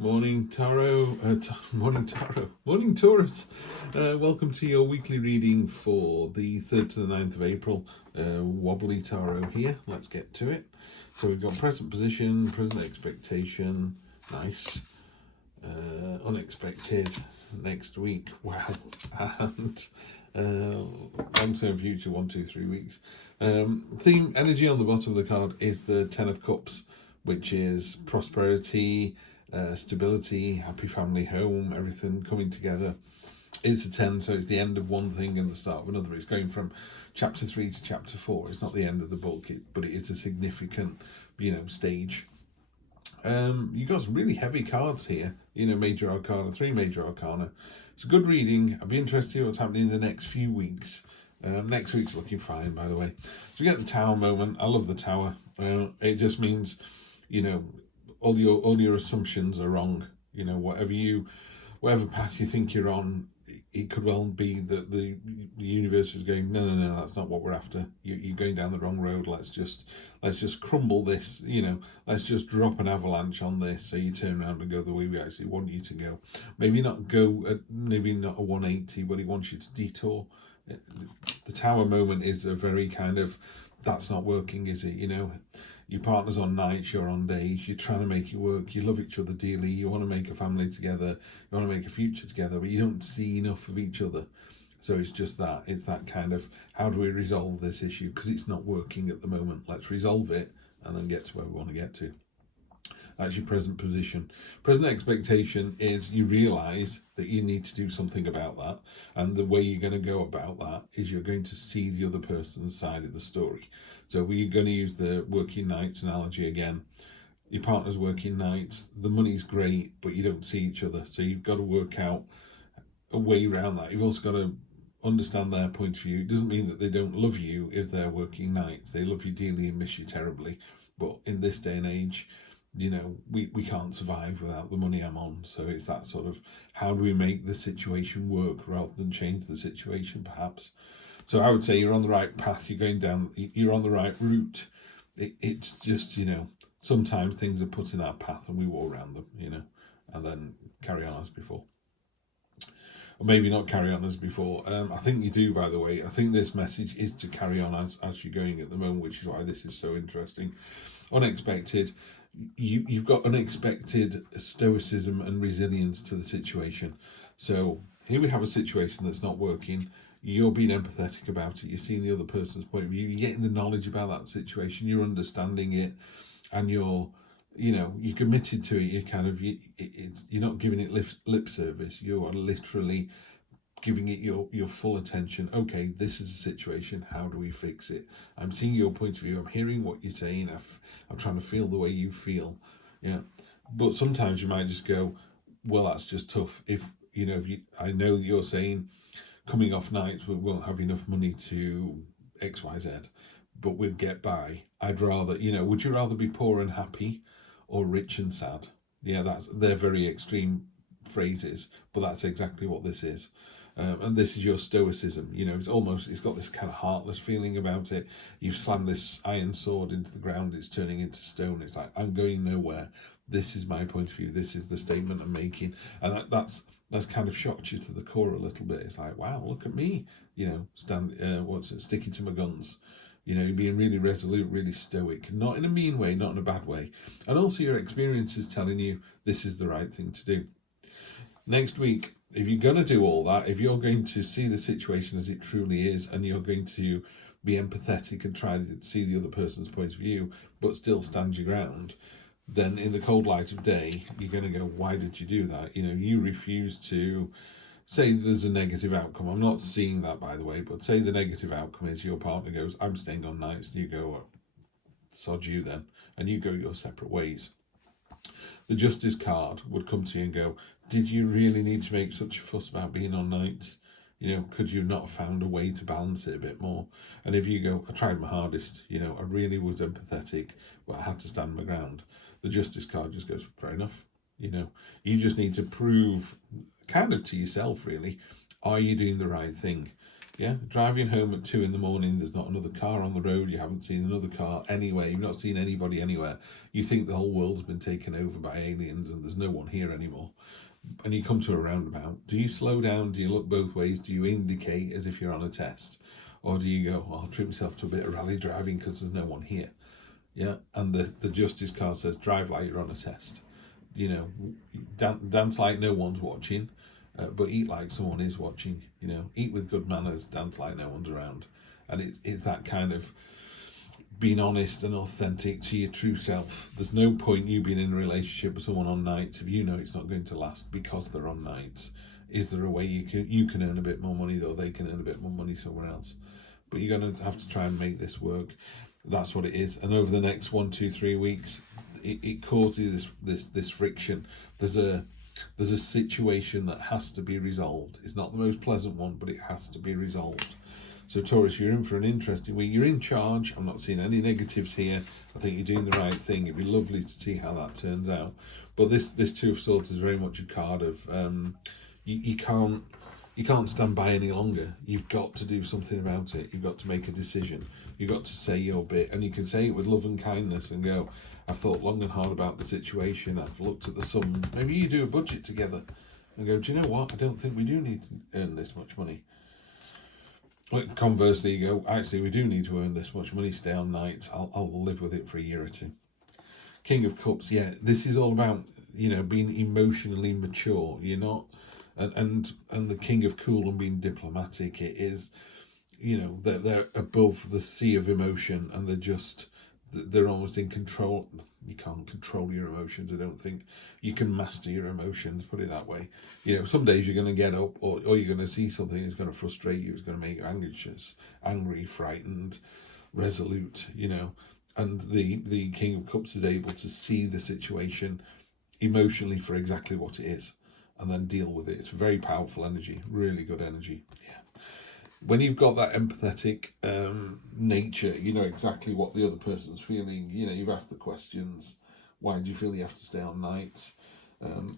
Morning, morning, Taurus. Welcome to your weekly reading for the 3rd to the 9th of April. Wobbly tarot here. Let's get to it. So we've got present position, present expectation, nice, unexpected, next week, wow, and long-term future, 1, 2, 3 weeks. Theme energy on the bottom of the card is the Ten of Cups, which is prosperity, stability, happy family home, everything coming together. It's a 10, so it's the end of one thing and the start of another. It's going from chapter 3 to chapter 4. It's not the end of the book, but it is a significant, stage. You got some really heavy cards here. Major arcana, 3 major arcana. It's a good reading. I'd be interested to see what's happening in the next few weeks. Next week's looking fine, by the way. So we get the tower moment. I love the tower. It just means, all your assumptions are wrong. Whatever path you think you're on, it could well be that the universe is going, no, that's not what we're after. You're going down the wrong road. Let's just crumble this. Let's just drop an avalanche on this. So you turn around and go the way we actually want you to go. Maybe not maybe not a 180, but it wants you to detour. The tower moment is a very kind of, that's not working, is it? Your partner's on nights, you're on days, you're trying to make it work, you love each other dearly, you want to make a family together, you want to make a future together, but you don't see enough of each other. So it's just that, it's that kind of, how do we resolve this issue? Because it's not working at the moment. Let's resolve it and then get to where we want to get to. That's your present position. Present expectation is you realise that you need to do something about that. And the way you're going to go about that is you're going to see the other person's side of the story. So we're going to use the working nights analogy again. Your partner's working nights, the money's great, but you don't see each other. So you've got to work out a way around that. You've also got to understand their point of view. It doesn't mean that they don't love you if they're working nights. They love you dearly and miss you terribly. But in this day and age, we can't survive without the money I'm on. So it's that sort of, how do we make the situation work rather than change the situation, perhaps? So I would say you're on the right path. You're on the right route. It's just, sometimes things are put in our path and we walk around them, and then carry on as before. Or maybe not carry on as before. I think you do, by the way. I think this message is to carry on as you're going at the moment, which is why this is so interesting. Unexpected. You've got unexpected stoicism and resilience to the situation. So here we have a situation that's not working. You're being empathetic about it. You're seeing the other person's point of view. You're getting the knowledge about that situation. You're understanding it, and you're committed to it. You're not giving it lip service. You are literally giving it your full attention. Okay, this is a situation. How do we fix it? I'm seeing your point of view. I'm hearing what you're saying. I'm trying to feel the way you feel. Yeah, but sometimes you might just go, well, that's just tough. I know you're saying coming off nights we won't have enough money to XYZ, but we'll get by. I'd rather, would you rather be poor and happy or rich and sad? Yeah, they're very extreme phrases, but that's exactly what this is. And this is your stoicism. It's got this kind of heartless feeling about it. You've slammed this iron sword into the ground, it's turning into stone. It's like, I'm going nowhere. This is my point of view. This is the statement I'm making. And that's kind of shocked you to the core a little bit. It's like, wow, look at me, sticking to my guns. You're being really resolute, really stoic, not in a mean way, not in a bad way. And also your experience is telling you this is the right thing to do. Next week, if you're going to do all that, if you're going to see the situation as it truly is, and you're going to be empathetic and try to see the other person's point of view, but still stand your ground, then in the cold light of day, you're going to go, why did you do that? You refuse to say there's a negative outcome. I'm not seeing that, by the way, but say the negative outcome is your partner goes, I'm staying on nights, and you go, well, sod you then, and you go your separate ways. The Justice card would come to you and go, did you really need to make such a fuss about being on nights? Could you not have found a way to balance it a bit more? And if you go, I tried my hardest, I really was empathetic, but I had to stand my ground. The Justice card just goes, fair enough. You just need to prove kind of to yourself, really, are you doing the right thing? Yeah, driving home at 2 in the morning, there's not another car on the road, you haven't seen another car anywhere, you've not seen anybody anywhere. You think the whole world's been taken over by aliens and there's no one here anymore. And you come to a roundabout. Do you slow down? Do you look both ways? Do you indicate as if you're on a test? Or do you go, I'll treat myself to a bit of rally driving because there's no one here? Yeah, and the justice car says, drive like you're on a test. You know, dance like no one's watching. But eat like someone is watching, you know, eat with good manners, dance like no one's around. And it's that kind of being honest and authentic to your true self. There's no point you being in a relationship with someone on nights if you know it's not going to last because they're on nights. Is there a way you can earn a bit more money, though they can earn a bit more money somewhere else? But you're going to have to try and make this work. That's what it is. And over the next 1, 2, 3 weeks, it causes this friction. There's a situation that has to be resolved. It's not the most pleasant one, but it has to be resolved. So Taurus, you're in for an interesting week. You're in charge. I'm not seeing any negatives here. I think you're doing the right thing. It'd be lovely to see how that turns out. But this Two of Swords is very much a card of you can't stand by any longer. You've got to do something about it. You've got to make a decision. You've got to say your bit, and you can say it with love and kindness and go, I've thought long and hard about the situation. I've looked at the sum. Maybe you do a budget together and go, do you know what? I don't think we do need to earn this much money. But conversely, you go, actually, we do need to earn this much money, stay on nights. I'll live with it for a year or two. King of Cups, yeah, this is all about, you know, being emotionally mature. You're not, and the King of Cool and being diplomatic. It is, you know, they're above the sea of emotion, and they're almost in control. You can't control your emotions. I don't think you can master your emotions, put it that way. You know, some days you're going to get up or you're going to see something that's going to frustrate you, it's going to make you anxious, angry, frightened, resolute, you know. And the King of Cups is able to see the situation emotionally for exactly what it is and then deal with it. It's very powerful energy, really good energy. Yeah. When you've got that empathetic nature, you know exactly what the other person's feeling. You know, you've asked the questions. Why do you feel you have to stay on nights?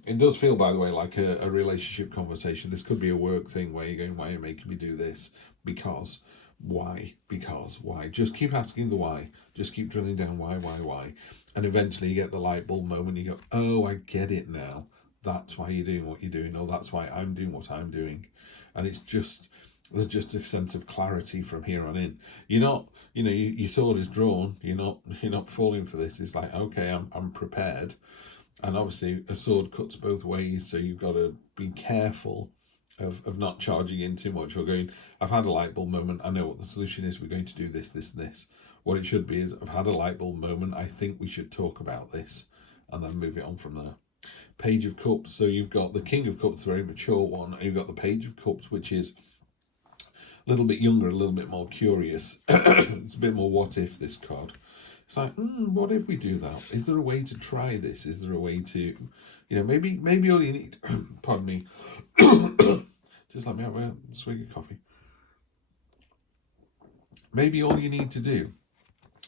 It does feel, by the way, like a relationship conversation. This could be a work thing where you're going, why are you making me do this? Because, why? Because, why? Just keep asking the why. Just keep drilling down why? And eventually you get the light bulb moment. You go, oh, I get it now. That's why you're doing what you're doing. Or that's why I'm doing what I'm doing. And it's just... there's just a sense of clarity from here on in. You're not, you know, your sword is drawn. You're not falling for this. It's like, okay, I'm prepared. And obviously a sword cuts both ways, so you've got to be careful of not charging in too much or going, I've had a light bulb moment, I know what the solution is, we're going to do this, this, and this. What it should be is, I've had a light bulb moment, I think we should talk about this, and then move it on from there. Page of Cups, so you've got the King of Cups, very mature one, and you've got the Page of Cups, which is a little bit younger, a little bit more curious. It's a bit more what if, this card. It's like, what if we do that? Is there a way to try this? Is there a way to, you know, maybe all you need, pardon me, just let me have a swig of coffee. Maybe all you need to do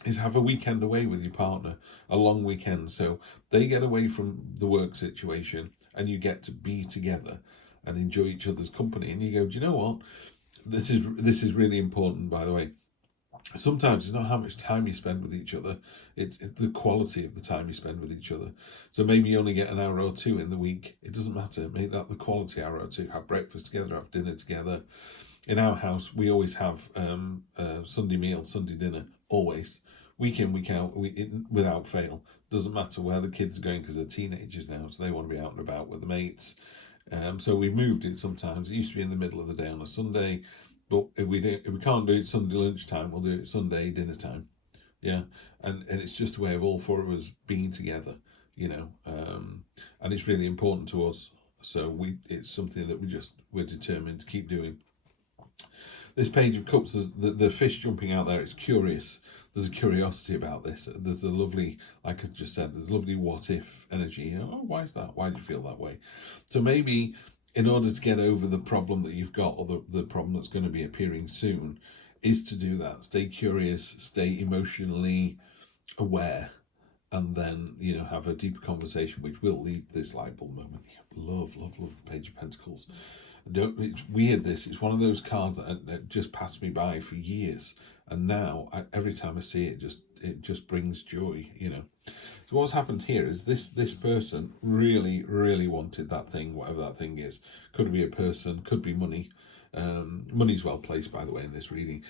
is have a weekend away with your partner, a long weekend, so they get away from the work situation and you get to be together and enjoy each other's company. And you go, do you know what? This is really important, by the way. Sometimes it's not how much time you spend with each other, it's the quality of the time you spend with each other. So maybe you only get an hour or two in the week. It doesn't matter. Make that the quality hour or two. Have breakfast together, have dinner together. In our house, we always have Sunday meal, Sunday dinner, always. Week in, week out, without fail. Doesn't matter where the kids are going because they're teenagers now, so they want to be out and about with the mates. So we've moved it sometimes. It used to be in the middle of the day on a Sunday, but if we can't do it Sunday lunchtime, we'll do it Sunday dinner time. Yeah, and it's just a way of all four of us being together, you know, and it's really important to us. So it's something that we're determined to keep doing. This Page of Cups, the fish jumping out there, it's curious. There's a curiosity about this. There's a lovely, like I just said, there's a lovely what if energy. You know, oh, why is that? Why do you feel that way? So maybe in order to get over the problem that you've got, or the problem that's going to be appearing soon, is to do that. Stay curious, stay emotionally aware, and then, you know, have a deeper conversation, which will lead to this light bulb moment. Love the Page of Pentacles. It's weird, this. It's one of those cards that just passed me by for years, and now every time I see it, it just brings joy, you know. So what's happened here is this person really wanted that thing, whatever that thing is. Could be a person, could be money. Money's well placed, by the way, in this reading.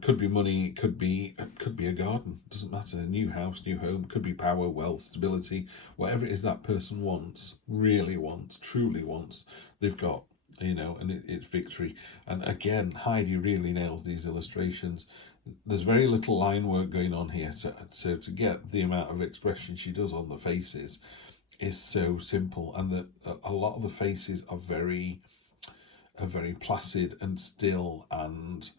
Could be money, could be a garden, doesn't matter. A new house, new home, could be power, wealth, stability, whatever it is that person wants, really wants, truly wants, they've got, you know, and it's victory. And again, Heidi really nails these illustrations. There's very little line work going on here, so to get the amount of expression she does on the faces is so simple, and a lot of the faces are very placid and still and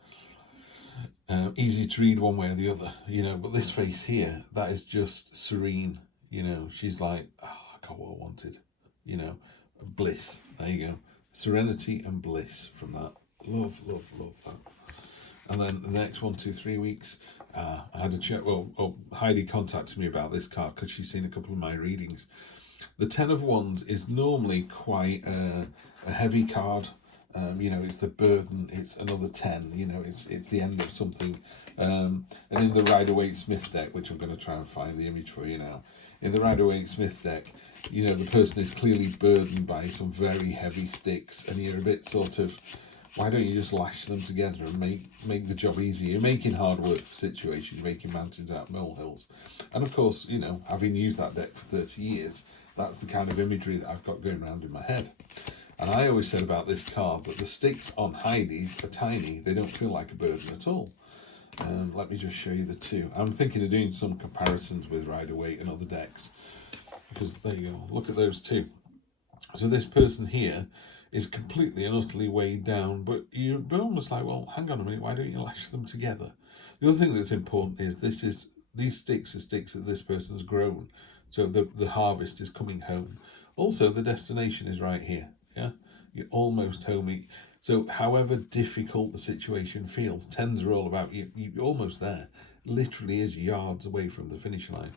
easy to read one way or the other, you know. But this face here, that is just serene, you know. She's like, oh, I got what I wanted, you know. Bliss, there you go. Serenity and bliss from that. Love that. And then the next 1, 2, 3 weeks, I had a chat. Well, Heidi contacted me about this card because she's seen a couple of my readings. The 10 of Wands is normally quite a heavy card. You know, it's the burden, it's another 10, you know, it's the end of something. And in the Rider-Waite-Smith deck, which I'm going to try and find the image for you now, in the Rider-Waite-Smith deck, you know, the person is clearly burdened by some very heavy sticks, and you're a bit sort of, why don't you just lash them together and make the job easier? You're making hard work situations, making mountains out of molehills. And of course, you know, having used that deck for 30 years, that's the kind of imagery that I've got going around in my head. And I always said about this card that the sticks on Heidi's are tiny. They don't feel like a burden at all. Let me just show you the two. I'm thinking of doing some comparisons with Rider-Waite and other decks, because there you go. Look at those two. So this person here is completely and utterly weighed down, but you're almost like, well, hang on a minute, why don't you lash them together? The other thing that's important is these sticks are sticks that this person's grown. So the harvest is coming home. Also, the destination is right here. Yeah, you're almost home. So however difficult the situation feels, 10s are all about you're almost there. Literally is yards away from the finish line.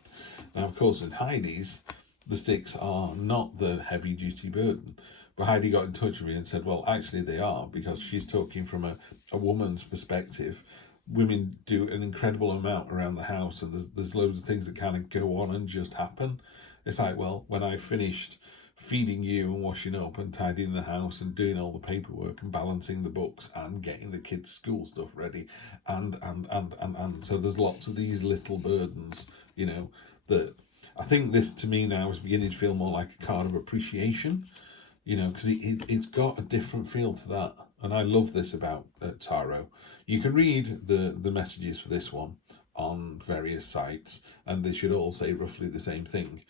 Now, of course, in Heidi's, the sticks are not the heavy duty burden. But Heidi got in touch with me and said, well, actually they are, because she's talking from a woman's perspective. Women do an incredible amount around the house, and there's loads of things that kind of go on and just happen. It's like, well, when I finished feeding you and washing up and tidying the house and doing all the paperwork and balancing the books and getting the kids' school stuff ready, and so there's lots of these little burdens, you know, that I think this to me now is beginning to feel more like a card of appreciation, you know, because it's got a different feel to that. And I love this about tarot. You can read the messages for this one on various sites, and they should all say roughly the same thing.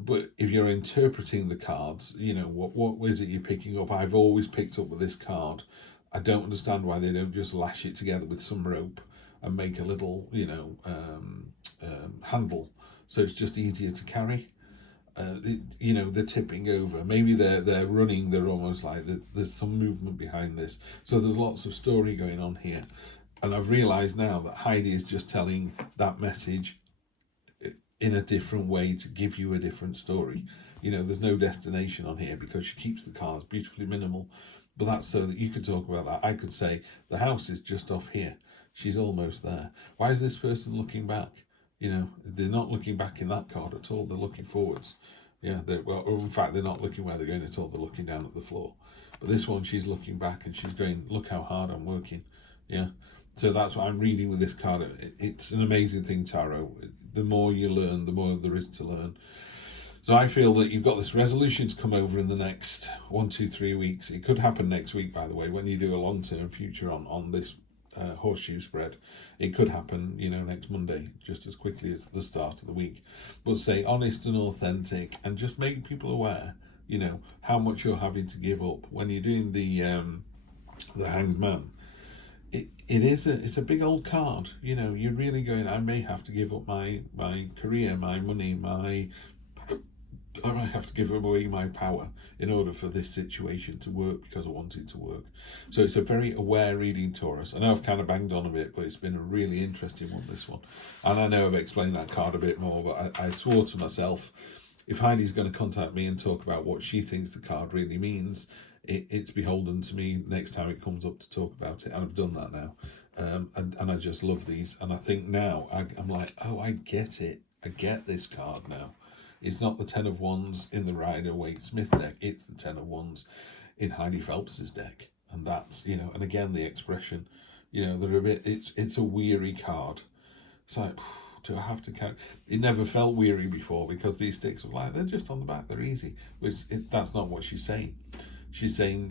But if you're interpreting the cards, you know, what is it you're picking up? I've always picked up with this card. I don't understand why they don't just lash it together with some rope and make a little, you know, handle, so it's just easier to carry. You know, they're tipping over. Maybe they're running. They're almost like there's some movement behind this. So there's lots of story going on here. And I've realised now that Heidi is just telling that message in a different way to give you a different story. You know, there's no destination on here because she keeps the cards beautifully minimal. But that's so that you could talk about that. I could say the house is just off here. She's almost there. Why is this person looking back? You know, they're not looking back in that card at all. They're looking forwards. Yeah, well, in fact, they're not looking where they're going at all. They're looking down at the floor. But this one, she's looking back and she's going, look how hard I'm working. Yeah. So that's what I'm reading with this card. It's an amazing thing, tarot. The more you learn, the more there is to learn. So I feel that you've got this resolution to come over in the next 1, 2, 3 weeks. It could happen next week, by the way, when you do a long-term future on this horseshoe spread. It could happen, you know, next Monday, just as quickly as the start of the week. But stay honest and authentic, and just make people aware, you know, how much you're having to give up when you're doing the Hanged Man. It's a big old card, you know. You're really going, I may have to give up my career, my money, I might have to give away my power in order for this situation to work because I want it to work. So it's a very aware reading, Taurus. I know I've kind of banged on a bit, but it's been a really interesting one, this one. And I know I've explained that card a bit more, but I swore to myself, if Heidi's going to contact me and talk about what she thinks the card really means, it's beholden to me next time it comes up to talk about it. And I've done that now. And I just love these. And I think now I'm like, oh, I get it. I get this card now. It's not the 10 of Wands in the Rider-Waite-Smith deck. It's the 10 of Wands in Heidi Phelps's deck. And that's, and again, the expression, they're a bit, it's a weary card. It's like, do I have to count? It never felt weary before because these sticks are like, they're just on the back, they're easy. That's not what she's saying. She's saying,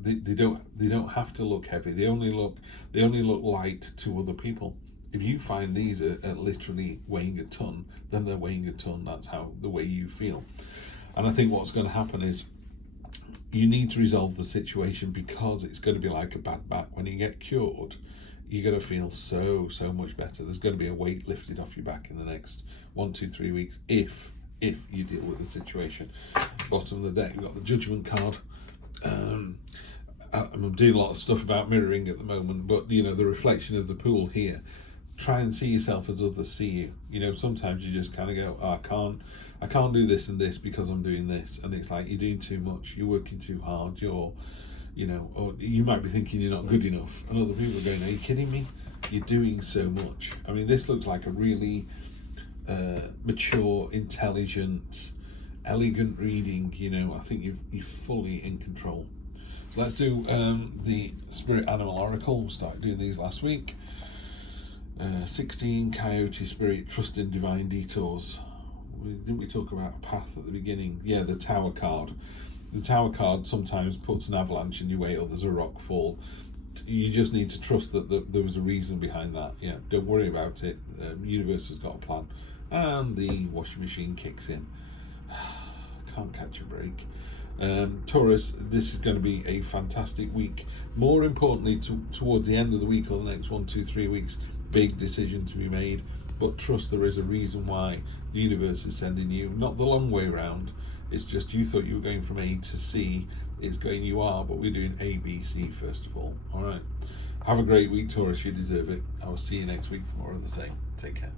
they don't have to look heavy. They only look light to other people. If you find these are literally weighing a ton, then they're weighing a ton. That's the way you feel. And I think what's going to happen is you need to resolve the situation because it's going to be like a bad back. When you get cured, you're going to feel so much better. There's going to be a weight lifted off your back in the next 1, 2, 3 weeks if you deal with the situation. Bottom of the deck, you've got the Judgment card. I'm doing a lot of stuff about mirroring at the moment, but the reflection of the pool here. Try and see yourself as others see you. Sometimes you just kind of go, oh, I can't do this and this because I'm doing this, and it's like you're doing too much, you're working too hard, or you might be thinking you're not good enough, and other people are going, are you kidding me? You're doing so much. I mean, this looks like a really mature, intelligent, elegant reading. I think you're fully in control. So let's do the Spirit Animal Oracle. We started doing these last week. 16 Coyote Spirit, Trust in Divine Detours. Didn't we talk about a path at the beginning? Yeah, the Tower card. The Tower card sometimes puts an avalanche in your way, or there's a rock fall. You just need to trust that there was a reason behind that. Yeah, don't worry about it. The universe has got a plan. And the washing machine kicks in. Can't catch a break. Taurus, this is going to be a fantastic week. More importantly, towards the end of the week or the next 1, 2, 3 weeks, big decision to be made, but trust there is a reason why the universe is sending you, not the long way round. It's just you thought you were going from A to C. It's going you are, but we're doing A, B, C first of all. All right. Have a great week, Taurus. You deserve it. I will see you next week for more of the same. Take care.